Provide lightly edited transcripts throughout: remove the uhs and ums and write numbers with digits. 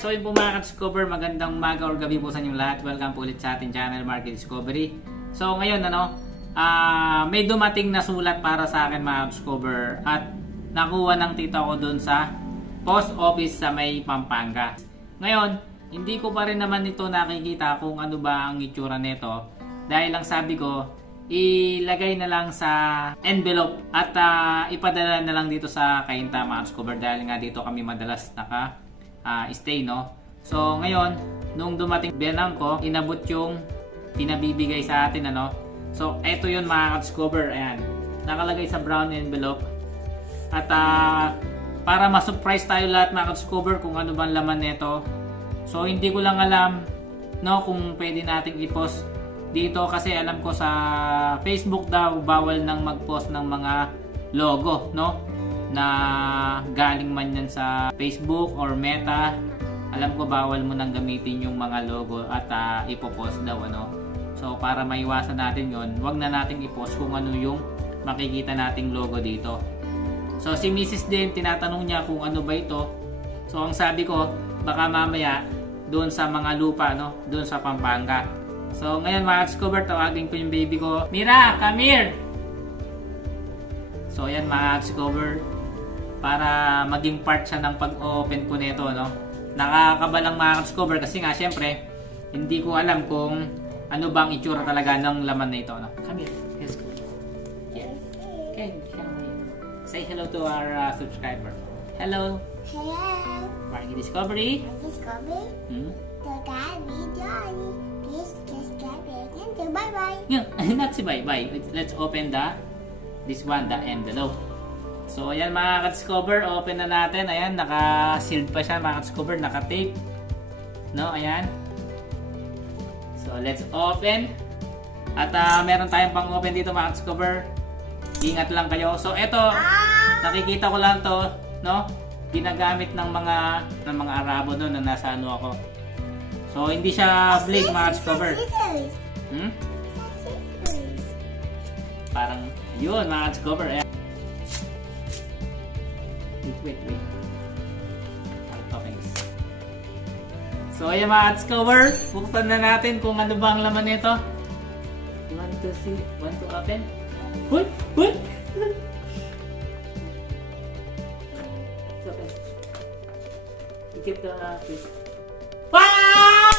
Alright, so yun po mga ka-discover, magandang umaga or gabi po sa inyong lahat. Welcome po ulit sa ating channel, Market Discovery. So ngayon, may dumating na sulat para sa akin mga ka-discover at nakuha ng tita ko dun sa post office sa may Pampanga. Ngayon, hindi ko pa rin naman ito nakikita kung ano ba ang itsura nito. Dahil lang sabi ko, ilagay na lang sa envelope at ipadala na lang dito sa Cainta mga ka-discover. Dahil nga dito kami madalas stay, no? So ngayon, nung dumating biyanang ko, inabot yung pinabibigay sa atin, So eto yun mga ka-discover, ayan, nakalagay sa brown envelope. At para ma-surprise tayo lahat mga ka-discover kung ano bang laman nito. So hindi ko lang alam, no, kung pwede nating i-post dito kasi alam ko sa Facebook daw bawal nang mag-post ng mga logo, no, na galing man yan sa Facebook or Meta. Alam ko bawal mo nang gamitin yung mga logo at ipopost daw, So para maiwasan natin yon, wag na nating i-post kung ano yung makikita nating logo dito. So si Mrs. din, tinatanong niya kung ano ba ito. So ang sabi ko, baka mamaya doon sa mga lupa, doon sa Pampanga. So ngayon mga discover, tawagin ko yung baby ko, Mira, come here! So yan mga discover, para maging part siya ng pag-open ko nito, Nakakabalang mga discover kasi nga syempre hindi ko alam kung ano bang itsura talaga ng laman na ito, Come here, let's go. Yeah. Okay, say hello to our subscriber. Hello. Hello. Market Discovery. Discovery. To Daddy Johnny. Please subscribe and say bye-bye. Yeah, not say bye-bye. Let's open this one, the envelope. So ayan mga ka-discover, open na natin. Ayan, naka-sealed pa siya mga ka-discover, naka-tape. Ayan. So let's open. At meron tayong pang-open dito mga ka-discover. Ingat lang kayo. So eto, nakikita ko lang to, ginagamit ng mga Arabo na nasa ako. So hindi siya blade mga ka-discover. Parang yun mga ka-discover. Ayan. Wait. I'll open this. So ayan mga discover, buksan na natin kung ano ba ang laman nito. You want to see? Want to open? What? It's open. You keep the fish. Wow!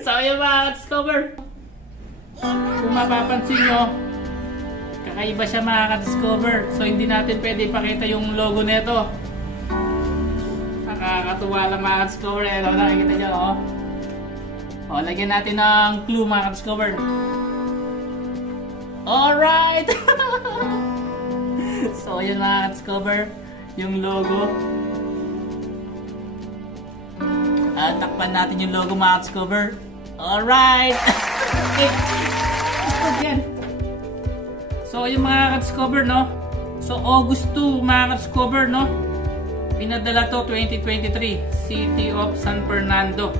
So yun mga ka-discover, kung mapapansin nyo, kakaiba siya mga ka-discover. So hindi natin pwede ipakita yung logo nito. Nakakatuwa lang mga ka-discover. Nakikita nyo, lagyan natin ng clue mga ka-discover. Alright! So yun mga ka-discover, yung logo. Takpan natin yung logo mga ka-discover. Alright! So yung mga ka-discover, So August 2 mga ka-discover, pinadala to 2023, City of San Fernando.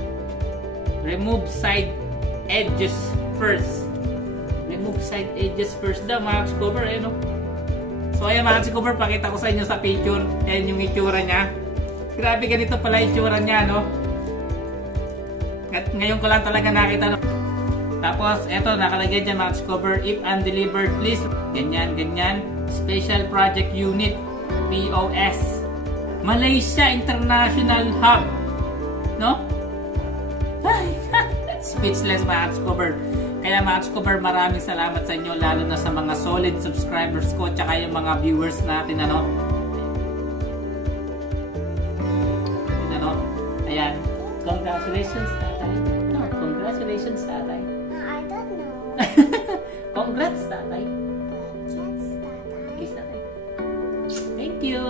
Remove side edges first. Remove side edges first daw mga ka-discover, So ayan mga ka-discover, pakita ko sa inyo sa picture. Ayan yung itsura niya. Grabe, ganito pala itsura niya, At ngayon ko lang talaga nakita. Tapos, eto, nakalagay dyan mga discover, if undelivered, please. Ganyan. Special Project Unit, POS. Malaysia International Hub. Speechless mga discover. Kaya mga discover, maraming salamat sa inyo, lalo na sa mga solid subscribers ko, tsaka yung mga viewers natin, Ayan. Congratulations, tatay. No, congratulations, tatay. I don't know. Congrats, tatay. Congrats, tatay. Kiss, tatay. Thank you.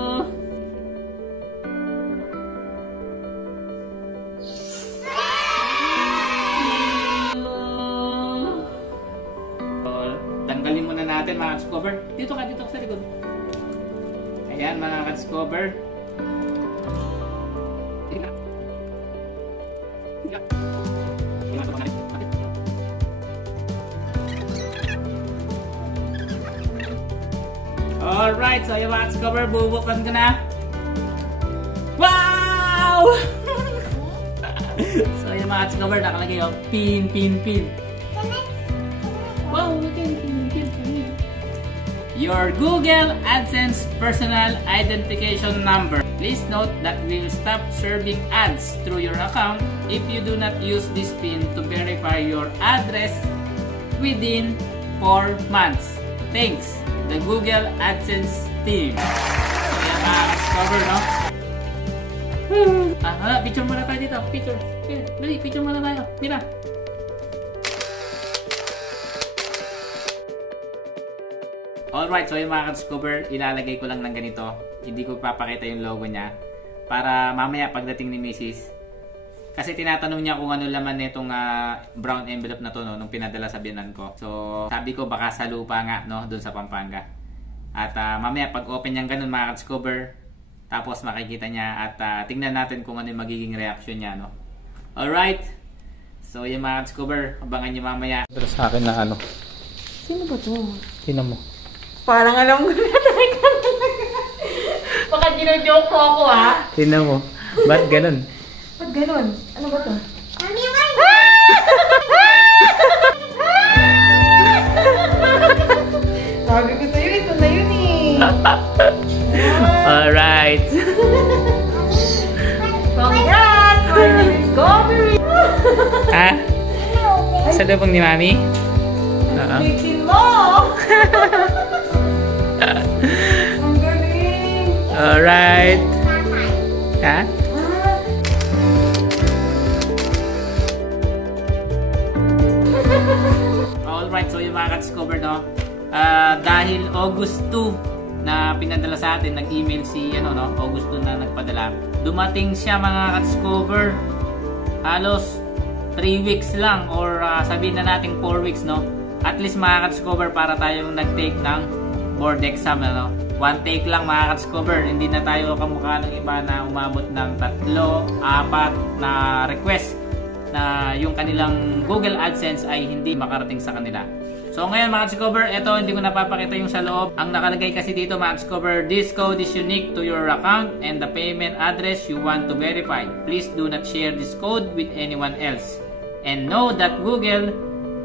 Tanggalin muna natin mga ka-discover. Dito ka sa likod. Ayan mga ka-discover. Tingnan. Tingnan. Tingnan. Alright, so yung mga discover, bubuksan ko na. Wow! So yung mga discover, nakalagay yung pin. Wow, pin. Your Google AdSense personal identification number. Please note that we will stop serving ads through your account if you do not use this PIN to verify your address within 4 months. Thanks, the Google AdSense team. So yan mga discover, no? Picture muna tayo dito. Picture muna tayo. Mira. Alright, so yung mga ka-discover, ilalagay ko lang ng ganito. Hindi ko papakita yung logo niya. Para mamaya pagdating ni Mrs. Kasi tinatanong niya kung ano laman nitong brown envelope na to, no, nung pinadala sa biyanan ko. So, sabi ko baka sa lupa nga, no, dun sa Pampanga. At mamaya pag open niyang ganun mga ka-discover, tapos makikita niya at tingnan natin kung ano yung magiging reaction niya, no. Alright. So, yung mga ka-discover, abangan niyo mamaya. Pero sa akin na ano. Sino ba to? Sino mo? Parang alam ko na talaga. Baka gino-joke ko ako, ha? Tingnan mo. Ba't ganun? Ba't ganun? Ano ba to? Mami, wait! Sabi ko sa'yo, ito na yun eh. Alright. Congrats! My discovery! Sa lubong ni Mami? Bitin mo! Ang galing! Alright. Ha? Alright, so yung mga ka-discover, no? Dahil August 2 na pinadala sa atin, nag-email si, August 2 na nagpadala. Dumating siya mga ka-discover. Halos 3 weeks lang or sabihin na natin 4 weeks, no? At least mga ka-discover para tayong nag-take ng board exam, ano? 1 take lang mga ka-discover. Hindi na tayo kamukha ng iba na umabot ng 3, 4 na request na yung kanilang Google AdSense ay hindi makarating sa kanila. So ngayon mga ka-discover, ito hindi ko napapakita yung sa loob. Ang nakalagay kasi dito mga ka-discover, this code is unique to your account and the payment address you want to verify. Please do not share this code with anyone else. And know that Google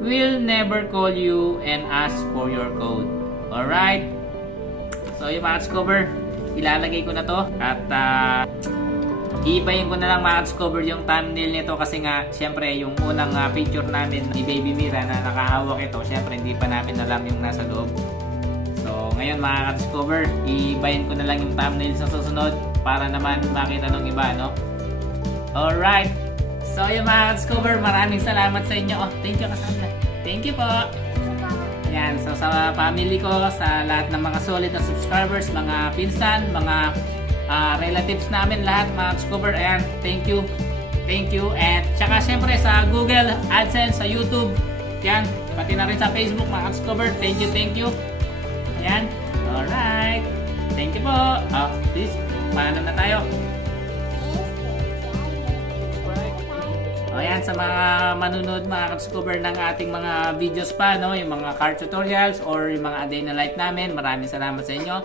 will never call you and ask for your code. Alright? So yung mga ka-discover, ilalagay ko na to at iibayin ko na lang mga ka-discover yung thumbnail nito kasi nga syempre yung unang picture namin ni Baby Mira na nakahawak ito, syempre hindi pa namin alam yung nasa loob. So ngayon mga ka-discover, iibayin ko na lang yung thumbnail sa susunod para naman makita ng iba, no? Alright. So yung mga ka-discover, maraming salamat sa inyo. Oh, thank you kasama. Thank you po. Yan, so sa family ko, sa lahat ng mga solid na subscribers, mga pinsan, mga relatives namin, lahat mga discover, ayan, thank you. And tsaka syempre sa Google AdSense, sa YouTube, yan, pati na rin sa Facebook mga discover, thank you. Ayan, alright, thank you po. Please, paano na tayo? Ayan, sa mga manunod, mga discover ng ating mga videos pa, no? Yung mga car tutorials or yung mga a day na life namin, maraming salamat sa inyo.